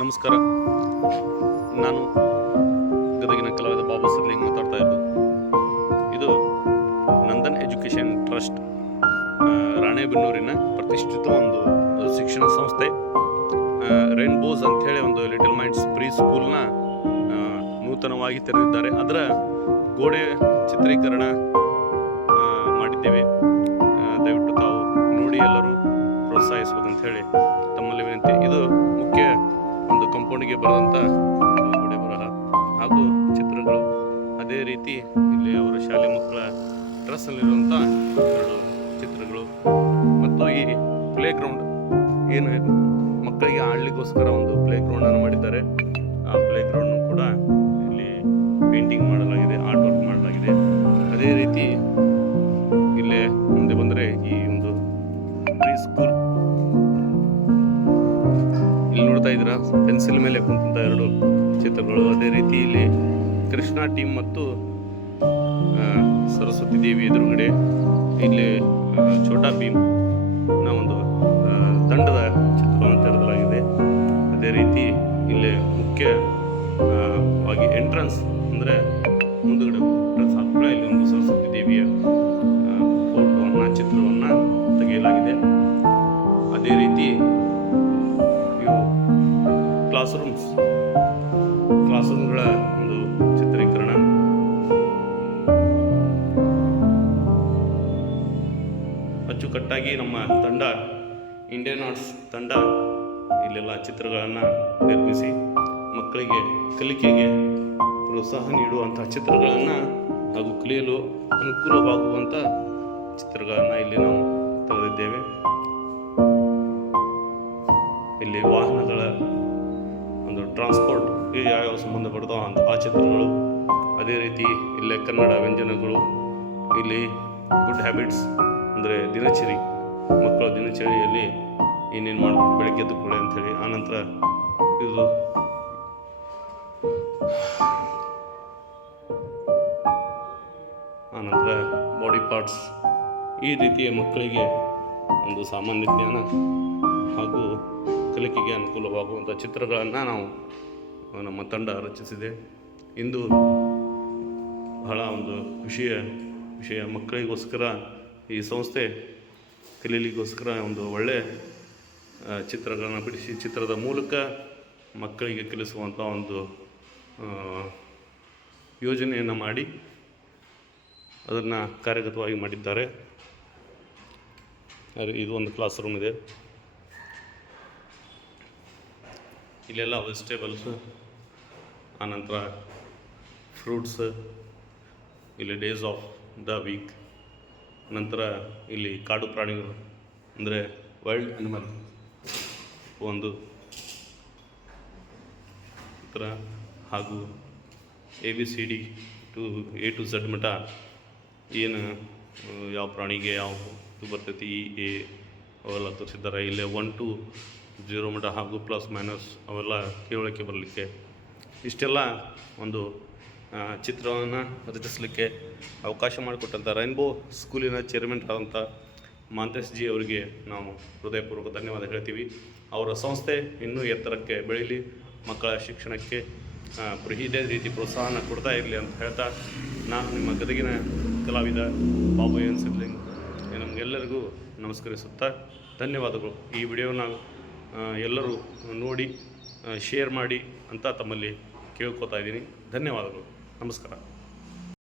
ನಮಸ್ಕಾರ. ನಾನು ಗದಗಿನ ಕಲಾವಿದ ಬಾಬು ಸಿದ್ಲಿಂಗ್ ಮಾತಾಡ್ತಾ ಇರೋದು. ಇದು ನಂದನ್ ಎಜುಕೇಷನ್ ಟ್ರಸ್ಟ್, ರಾಣೆಬೆನ್ನೂರಿನ ಪ್ರತಿಷ್ಠಿತ ಒಂದು ಶಿಕ್ಷಣ ಸಂಸ್ಥೆ. ರೇನ್ಬೋಸ್ ಅಂಥೇಳಿ ಒಂದು ಲಿಟಲ್ ಮೈಂಡ್ಸ್ ಪ್ರೀ ಸ್ಕೂಲ್ನ ನೂತನವಾಗಿ ತೆರೆದಿದ್ದಾರೆ. ಅದರ ಗೋಡೆ ಚಿತ್ರೀಕರಣ ಮಾಡಿದ್ದೇವೆ. ದಯವಿಟ್ಟು ತಾವು ನೋಡಿ ಎಲ್ಲರೂ ಪ್ರೋತ್ಸಾಹಿಸಬೇಕಂತ ಹೇಳಿ ತಮ್ಮಲ್ಲಿ ವಿನಂತಿ. ಇದು ಮುಖ್ಯ ಒಂದು ಕಂಪೌಂಡ್ಗೆ ಬರೆದಂಥ ಗೋಡೆ ಬರಹ ಹಾಗೂ ಚಿತ್ರಗಳು. ಅದೇ ರೀತಿ ಇಲ್ಲಿ ಅವರ ಶಾಲೆ ಮಕ್ಕಳ ಡ್ರೆಸ್ಸಲ್ಲಿರುವಂಥ ಎರಡು ಚಿತ್ರಗಳು ಮತ್ತು ಈ ಪ್ಲೇ ಗ್ರೌಂಡ್ ಏನು ಮಕ್ಕಳಿಗೆ ಆಡಲಿಕ್ಕೋಸ್ಕರ ಒಂದು ಪ್ಲೇ ಗ್ರೌಂಡನ್ನು ಮಾಡಿದ್ದಾರೆ. ಆ ಪ್ಲೇ ಗ್ರೌಂಡ್ನು ಕೂಡ ಇಲ್ಲಿ ಪೇಂಟಿಂಗ್ ಮಾಡಲಾಗಿದೆ, ಆರ್ಟ್ ವರ್ಕ್ ಮಾಡಲಾಗಿದೆ. ಅದೇ ರೀತಿ ಇಲ್ಲೇ ಮುಂದೆ ಬಂದರೆ ಈ ಒಂದು ಪ್ರೀ ಸ್ಕೂಲ್ ಇಲ್ಲಿ ನೋಡ್ತಾ ಇದ್ದೀರಾ, ಪೆನ್ಸಿಲ್ ಮೇಲೆ ಕುಂತ ಎರಡು ಚಿತ್ರಗಳು. ಅದೇ ರೀತಿ ಇಲ್ಲಿ ಕೃಷ್ಣ ಟೀಮ್ ಮತ್ತು ಸರಸ್ವತಿ ದೇವಿ ಎದುರುಗಡೆ ಇಲ್ಲಿ ಛೋಟಾ ಭೀಮ್ ನ ಒಂದು ದಂಡದ ಚಿತ್ರವನ್ನು ತೆರೆದಲಾಗಿದೆ. ಅದೇ ರೀತಿ ಇಲ್ಲಿ ಮುಖ್ಯವಾಗಿ ಎಂಟ್ರೆನ್ಸ್ ಅಂದರೆ ಮುಂದುಗಡೆ ಎಂಟ್ರೆನ್ಸ್ ಹಾಕಿ ಇಲ್ಲಿ ಒಂದು ಸರಸ್ವತಿ ದೇವಿಯ ಫೋಟೋವನ್ನು ಚಿತ್ರವನ್ನು ತೆಗೆಯಲಾಗಿದೆ. ಅದೇ ರೀತಿ ಇವು ಕ್ಲಾಸ್ರೂಮ್ಗಳ ಒಂದು ಚಿತ್ರೀಕರಣ. ಅಚ್ಚುಕಟ್ಟಾಗಿ ನಮ್ಮ ತಂಡ, ಇಂಡಿಯನ್ ಆರ್ಟ್ಸ್ ತಂಡ ಇಲ್ಲೆಲ್ಲ ಚಿತ್ರಗಳನ್ನು ನಿರ್ಮಿಸಿ ಮಕ್ಕಳಿಗೆ ಕಲಿಕೆಗೆ ಪ್ರೋತ್ಸಾಹ ನೀಡುವಂಥ ಚಿತ್ರಗಳನ್ನು ಹಾಗೂ ಕಲಿಯಲು ಅನುಕೂಲವಾಗುವಂಥ ಚಿತ್ರಗಳನ್ನು ಇಲ್ಲಿ ನಾವು ತೆಗೆದಿದ್ದೇವೆ. ಇಲ್ಲಿ ವಾಹನಗಳ ಒಂದು ಟ್ರಾನ್ಸ್ಪೋರ್ಟ್ ಯಾವ್ಯಾವ ಸಂಬಂಧ ಪಡ್ತಾವ ಅಂತ ಆ ಚಿತ್ರಗಳು. ಅದೇ ರೀತಿ ಇಲ್ಲೇ ಕನ್ನಡ ವ್ಯಂಜನಗಳು, ಇಲ್ಲಿ ಗುಡ್ ಹ್ಯಾಬಿಟ್ಸ್ ಅಂದರೆ ದಿನಚರಿ, ಮಕ್ಕಳ ದಿನಚರಿಯಲ್ಲಿ ಏನೇನು ಮಾಡ್ಬೇಕು ಬೆಳಗ್ಗೆ ಎದ್ದು ಕೂಡ ಅಂಥೇಳಿ. ಆನಂತರ ಇದು ಆನಂತರ ಬಾಡಿ ಪಾರ್ಟ್ಸ್, ಈ ರೀತಿಯ ಮಕ್ಕಳಿಗೆ ಒಂದು ಸಾಮಾನ್ಯ ಜ್ಞಾನ ಹಾಗೂ ಕಲಿಕೆಗೆ ಅನುಕೂಲವಾಗುವಂಥ ಚಿತ್ರಗಳನ್ನು ನಾವು ನಮ್ಮ ತಂಡ ರಚಿಸಿದೆ. ಇಂದು ಬಹಳ ಒಂದು ವಿಷಯ ಮಕ್ಕಳಿಗೋಸ್ಕರ ಈ ಸಂಸ್ಥೆ ಕಲೀಲಿಗೋಸ್ಕರ ಒಂದು ಒಳ್ಳೆಯ ಚಿತ್ರಗಳನ್ನು ಬಿಡಿಸಿ ಚಿತ್ರದ ಮೂಲಕ ಮಕ್ಕಳಿಗೆ ಕಲಿಸುವಂಥ ಒಂದು ಯೋಜನೆಯನ್ನು ಮಾಡಿ ಅದನ್ನು ಕಾರ್ಯಗತವಾಗಿ ಮಾಡಿದ್ದಾರೆ. ಇದು ಒಂದು ಕ್ಲಾಸ್ ರೂಮ್ ಇದೆ. ಇಲ್ಲೆಲ್ಲ ವೆಜಿಟೇಬಲ್ಸು, ಆನಂತರ ಫ್ರೂಟ್ಸ್, ಇಲ್ಲಿ ಡೇಸ್ ಆಫ್ ದ ವೀಕ್, ನಂತರ ಇಲ್ಲಿ ಕಾಡು ಪ್ರಾಣಿಗಳು ಅಂದರೆ ವೈಲ್ಡ್ ಅನಿಮಲ್ ಒಂದು ಥರ, ಹಾಗೂ ABCD to A to Z ಮಟ್ಟ ಏನು ಯಾವ ಪ್ರಾಣಿಗೆ ಯಾವ ಇದು ಬರ್ತೈತಿ A ಅವೆಲ್ಲ ತೋರಿಸಿದ್ದಾರೆ. ಇಲ್ಲೇ 1 to 0 ಮಟ್ಟ ಹಾಗೂ ಪ್ಲಸ್ ಮೈನಸ್ ಅವೆಲ್ಲ ಕೇಳಲಿಕ್ಕೆ ಬರಲಿಕ್ಕೆ ಇಷ್ಟೆಲ್ಲ ಒಂದು ಚಿತ್ರವನ್ನು ರಚಿಸಲಿಕ್ಕೆ ಅವಕಾಶ ಮಾಡಿಕೊಟ್ಟಂಥ ರೈನ್ಬೋ ಸ್ಕೂಲಿನ ಚೇರ್ಮನ್ ಆದಂಥ ಮಾಂತೇಶ್ ಜಿ ಅವರಿಗೆ ನಾವು ಹೃದಯಪೂರ್ವಕ ಧನ್ಯವಾದ ಹೇಳ್ತೀವಿ. ಅವರ ಸಂಸ್ಥೆ ಇನ್ನೂ ಎತ್ತರಕ್ಕೆ ಬೆಳೀಲಿ, ಮಕ್ಕಳ ಶಿಕ್ಷಣಕ್ಕೆ ಇದೇ ರೀತಿ ಪ್ರೋತ್ಸಾಹನ ಕೊಡ್ತಾ ಇರಲಿ ಅಂತ ಹೇಳ್ತಾ, ನಾನು ನಿಮ್ಮ ಗದಗಿನ ಕಲಾವಿದ ಬಾಬು ಎನ್ ಸಿದ್ಲಿಂಗ್ ನಮಗೆಲ್ಲರಿಗೂ ನಮಸ್ಕರಿಸುತ್ತಾ ಧನ್ಯವಾದಗಳು. ಈ ವಿಡಿಯೋನ ಎಲ್ಲರೂ ನೋಡಿ ಶೇರ್ ಮಾಡಿ ಅಂತ ತಮ್ಮಲ್ಲಿ ಕೇಳ್ಕೊತಾ ಇದ್ದೀನಿ. ಧನ್ಯವಾದಗಳು. ನಮಸ್ಕಾರ.